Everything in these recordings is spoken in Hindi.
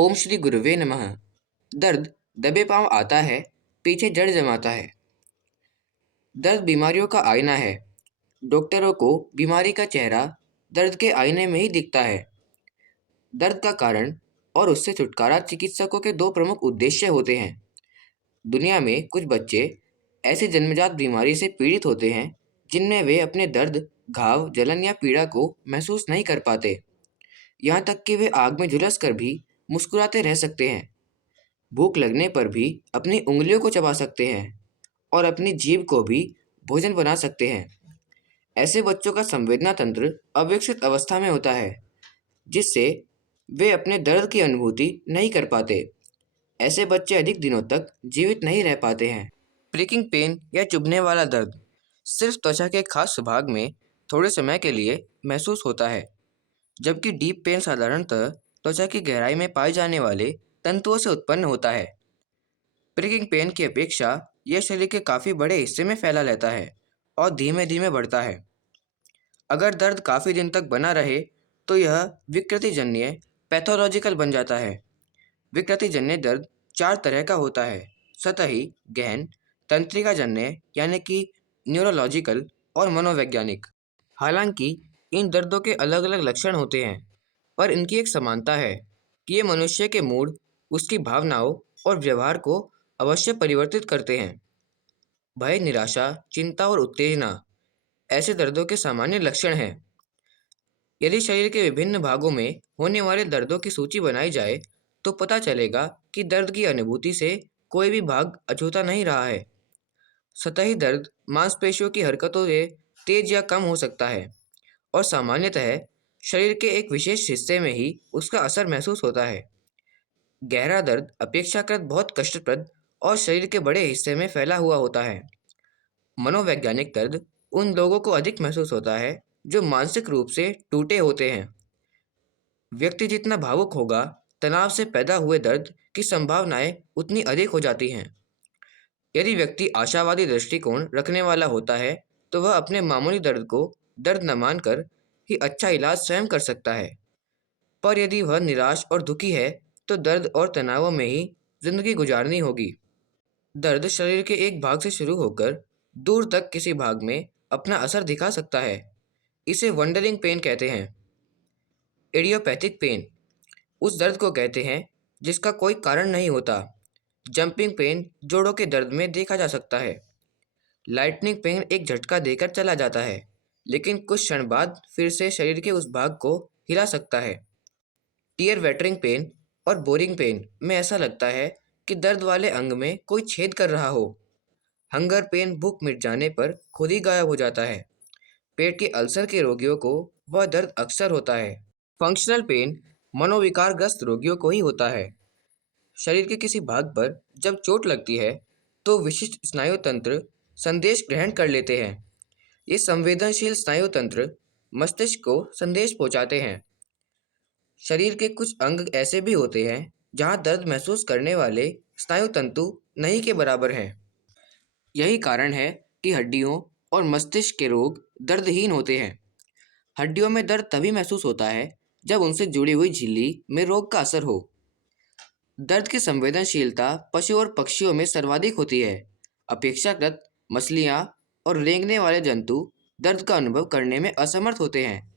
ओम श्री गुरुवे नमः। दर्द दबे पांव आता है, पीछे जड़ जमाता है। दर्द बीमारियों का आईना है। डॉक्टरों को बीमारी का चेहरा दर्द के आईने में ही दिखता है। दर्द का कारण और उससे छुटकारा चिकित्सकों के दो प्रमुख उद्देश्य होते हैं। दुनिया में कुछ बच्चे ऐसी जन्मजात बीमारी से पीड़ित होते हैं जिनमें वे अपने दर्द, घाव, जलन या पीड़ा को महसूस नहीं कर पाते। यहाँ तक कि वे आग में झुलस कर भी मुस्कुराते रह सकते हैं। भूख लगने पर भी अपनी उंगलियों को चबा सकते हैं और अपनी जीभ को भी भोजन बना सकते हैं। ऐसे बच्चों का संवेदना तंत्र अविकसित अवस्था में होता है, जिससे वे अपने दर्द की अनुभूति नहीं कर पाते। ऐसे बच्चे अधिक दिनों तक जीवित नहीं रह पाते हैं। प्रिकिंग पेन या चुभने वाला दर्द सिर्फ त्वचा के खास भाग में थोड़े समय के लिए महसूस होता है, जबकि डीप पेन साधारणतः त्वचा की गहराई में पाए जाने वाले तंतुओं से उत्पन्न होता है। प्रिकिंग पेन की अपेक्षा यह शरीर के काफ़ी बड़े हिस्से में फैला रहता है और धीमे धीमे बढ़ता है। अगर दर्द काफ़ी दिन तक बना रहे तो यह विकृतिजन्य पैथोलॉजिकल बन जाता है। विकृतिजन्य दर्द चार तरह का होता है: सतही, गहन, तंत्रिका जन्य यानी कि न्यूरोलॉजिकल और मनोवैज्ञानिक। हालांकि इन दर्दों के अलग अलग लक्षण होते हैं, पर इनकी एक समानता है कि ये मनुष्य के मूड, उसकी भावनाओं और व्यवहार को अवश्य परिवर्तित करते हैं। भय, निराशा, चिंता और उत्तेजना ऐसे दर्दों के सामान्य लक्षण हैं। यदि शरीर के विभिन्न भागों में होने वाले दर्दों की सूची बनाई जाए तो पता चलेगा कि दर्द की अनुभूति से कोई भी भाग अछूता नहीं रहा है। सतही दर्द मांसपेशियों की हरकतों से तेज या कम हो सकता है और सामान्यतः शरीर के एक विशेष हिस्से में ही उसका असर महसूस होता है। गहरा दर्द अपेक्षाकृत बहुत कष्टप्रद और शरीर के बड़े हिस्से में फैला हुआ होता है। मनोवैज्ञानिक दर्द उन लोगों को अधिक महसूस होता है जो मानसिक रूप से टूटे होते हैं। व्यक्ति जितना भावुक होगा, तनाव से पैदा हुए दर्द की संभावनाएं उतनी अधिक हो जाती हैं। यदि व्यक्ति आशावादी दृष्टिकोण रखने वाला होता है तो वह अपने मामूली दर्द को दर्द न मानकर ही अच्छा इलाज स्वयं कर सकता है। पर यदि वह निराश और दुखी है तो दर्द और तनावों में ही जिंदगी गुजारनी होगी। दर्द शरीर के एक भाग से शुरू होकर दूर तक किसी भाग में अपना असर दिखा सकता है। इसे वंडरिंग पेन कहते हैं। इडियोपैथिक पेन उस दर्द को कहते हैं जिसका कोई कारण नहीं होता। जंपिंग पेन जोड़ों के दर्द में देखा जा सकता है। लाइटनिंग पेन एक झटका देकर चला जाता है, लेकिन कुछ क्षण बाद फिर से शरीर के उस भाग को हिला सकता है। टीयर वेटरिंग पेन और बोरिंग पेन में ऐसा लगता है कि दर्द वाले अंग में कोई छेद कर रहा हो। हंगर पेन भूख मिट जाने पर खुद ही गायब हो जाता है। पेट के अल्सर के रोगियों को वह दर्द अक्सर होता है। फंक्शनल पेन मनोविकारग्रस्त रोगियों को ही होता है। शरीर के किसी भाग पर जब चोट लगती है तो विशिष्ट स्नायु तंत्र संदेश ग्रहण कर लेते हैं। ये संवेदनशील स्नायु तंत्र मस्तिष्क को संदेश पहुंचाते हैं। शरीर के कुछ अंग ऐसे भी होते हैं जहां दर्द महसूस करने वाले स्नायु तंतु नहीं के बराबर हैं। यही कारण है कि हड्डियों और मस्तिष्क के रोग दर्दहीन होते हैं। हड्डियों में दर्द तभी महसूस होता है जब उनसे जुड़ी हुई झिल्ली में रोग का असर हो। दर्द की संवेदनशीलता पशु और पक्षियों में सर्वाधिक होती है। अपेक्षाकृत मछलियाँ और रेंगने वाले जंतु दर्द का अनुभव करने में असमर्थ होते हैं।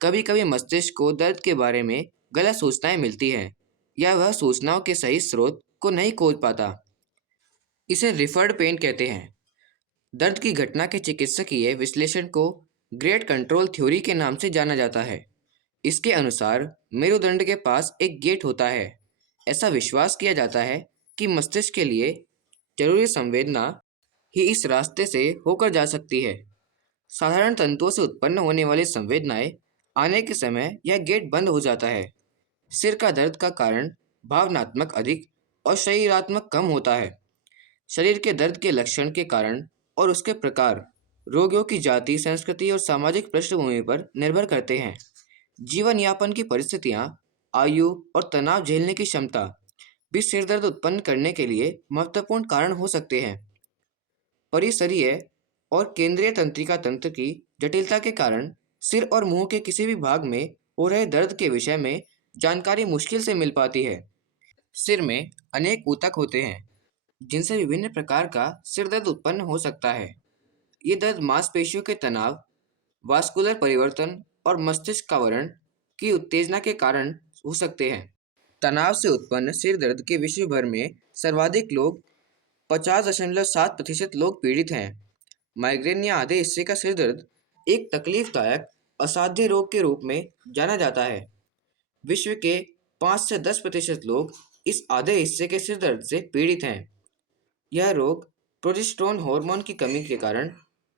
कभी कभी मस्तिष्क को दर्द के बारे में गलत सूचनाएं मिलती हैं या वह सूचनाओं के सही स्रोत को नहीं खोज पाता। इसे रिफर्ड पेन कहते हैं। दर्द की घटना के चिकित्सकीय विश्लेषण को ग्रेड कंट्रोल थ्योरी के नाम से जाना जाता है। इसके अनुसार मेरुदंड के पास एक गेट होता है। ऐसा विश्वास किया जाता है कि मस्तिष्क के लिए जरूरी संवेदना ही इस रास्ते से होकर जा सकती है। साधारण तंतुओं से उत्पन्न होने वाली संवेदनाएं आने के समय यह गेट बंद हो जाता है। सिर का दर्द का कारण भावनात्मक अधिक और शरीरात्मक कम होता है। शरीर के दर्द के लक्षण के कारण और उसके प्रकार रोगियों की जाति, संस्कृति और सामाजिक पृष्ठभूमि पर निर्भर करते हैं। जीवन यापन की परिस्थितियां, आयु और तनाव झेलने की क्षमता भी सिर दर्द उत्पन्न करने के लिए महत्वपूर्ण कारण हो सकते हैं। परिसरीय और केंद्रीय तंत्रिका तंत्र की जटिलता के कारण सिर और मुंह के किसी भी भाग में हो रहे दर्द के विषय में जानकारी मुश्किल से मिल पाती है। सिर में अनेक ऊतक होते हैं जिनसे विभिन्न प्रकार का सिर दर्द उत्पन्न हो सकता है। ये दर्द मांसपेशियों के तनाव, वास्कुलर परिवर्तन और मस्तिष्क कवरण की उत्तेजना के कारण हो सकते हैं। तनाव से उत्पन्न सिर दर्द के विश्व भर में सर्वाधिक लोग 50.7% लोग पीड़ित हैं। माइग्रेन या आधे हिस्से का सिर दर्द एक तकलीफदायक असाध्य रोग के रूप में जाना जाता है। विश्व के 5 से 10% लोग इस आधे हिस्से के सिर दर्द से पीड़ित हैं। यह रोग प्रोजेस्टेरोन हार्मोन की कमी के कारण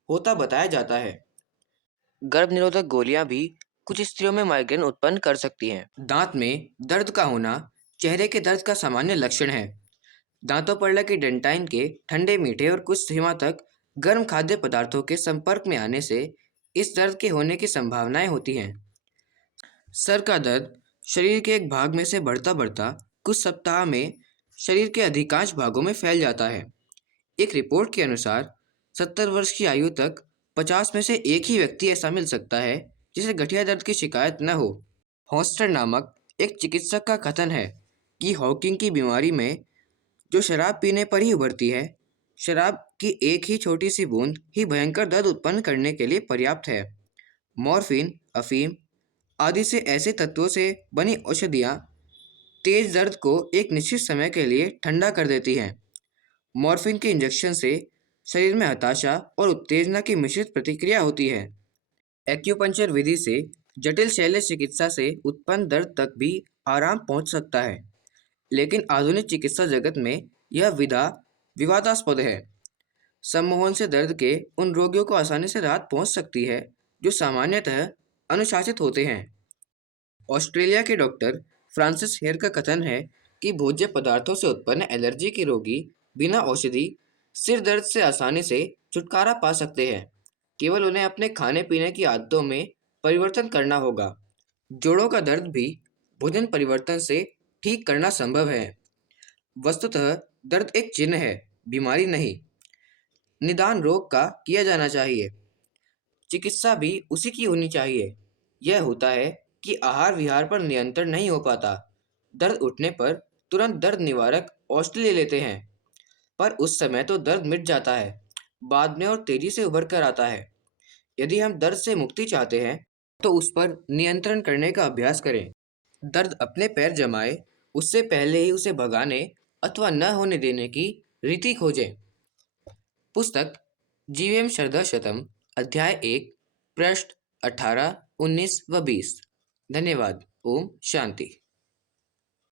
होता बताया जाता है। गर्भ निरोधक गोलियां भी कुछ स्त्रियों में माइग्रेन उत्पन्न कर सकती हैं। दांत में दर्द का होना चेहरे के दर्द का सामान्य लक्षण है। दांतों पर लगे डेंटाइन के ठंडे मीठे और कुछ सीमा तक गर्म खाद्य पदार्थों के संपर्क में आने से इस दर्द के होने की संभावनाएं होती हैं। सर का दर्द शरीर के एक भाग में से बढ़ता बढ़ता कुछ सप्ताह में शरीर के अधिकांश भागों में फैल जाता है। एक रिपोर्ट के अनुसार 70 वर्ष की आयु तक 50 में से एक ही व्यक्ति ऐसा मिल सकता है जिसे गठिया दर्द की शिकायत न हो। हॉस्टर नामक एक चिकित्सक का कथन है कि हॉकिंग की बीमारी में जो शराब पीने पर ही उभरती है, शराब की एक ही छोटी सी बूंद ही भयंकर दर्द उत्पन्न करने के लिए पर्याप्त है। मॉर्फिन, अफीम आदि से ऐसे तत्वों से बनी औषधियाँ तेज दर्द को एक निश्चित समय के लिए ठंडा कर देती हैं। मॉर्फिन के इंजेक्शन से शरीर में हताशा और उत्तेजना की मिश्रित प्रतिक्रिया होती है। एक्यूपंक्चर विधि से जटिल शल्य चिकित्सा से उत्पन्न दर्द तक भी आराम पहुंच सकता है, लेकिन आधुनिक चिकित्सा जगत में यह विधा विवादास्पद है। सम्मोहन से दर्द के उन रोगियों को आसानी से राहत पहुंच सकती है जो सामान्यतः अनुशासित होते हैं। ऑस्ट्रेलिया के डॉक्टर फ्रांसिस हेयर का कथन है कि भोज्य पदार्थों से उत्पन्न एलर्जी के रोगी बिना औषधि सिर दर्द से आसानी से छुटकारा पा सकते हैं। केवल उन्हें अपने खाने पीने की आदतों में परिवर्तन करना होगा। जोड़ों का दर्द भी भोजन परिवर्तन से ठीक करना संभव है। वस्तुतः दर्द एक चिन्ह है, बीमारी नहीं। निदान रोग का किया जाना चाहिए, चिकित्सा भी उसी की होनी चाहिए। यह होता है कि आहार विहार पर नियंत्रण नहीं हो पाता। दर्द उठने पर तुरंत दर्द निवारक औषधि ले लेते हैं, पर उस समय तो दर्द मिट जाता है, बाद में और तेजी से उभर कर आता है। यदि हम दर्द से मुक्ति चाहते हैं तो उस पर नियंत्रण करने का अभ्यास करें। दर्द अपने पैर जमाए उससे पहले ही उसे भगाने अथवा न होने देने की रीति खोजें। पुस्तक जीवीएम शरदा शतम, अध्याय 1, पृष्ठ 18, 19 व 20। धन्यवाद। ओम शांति।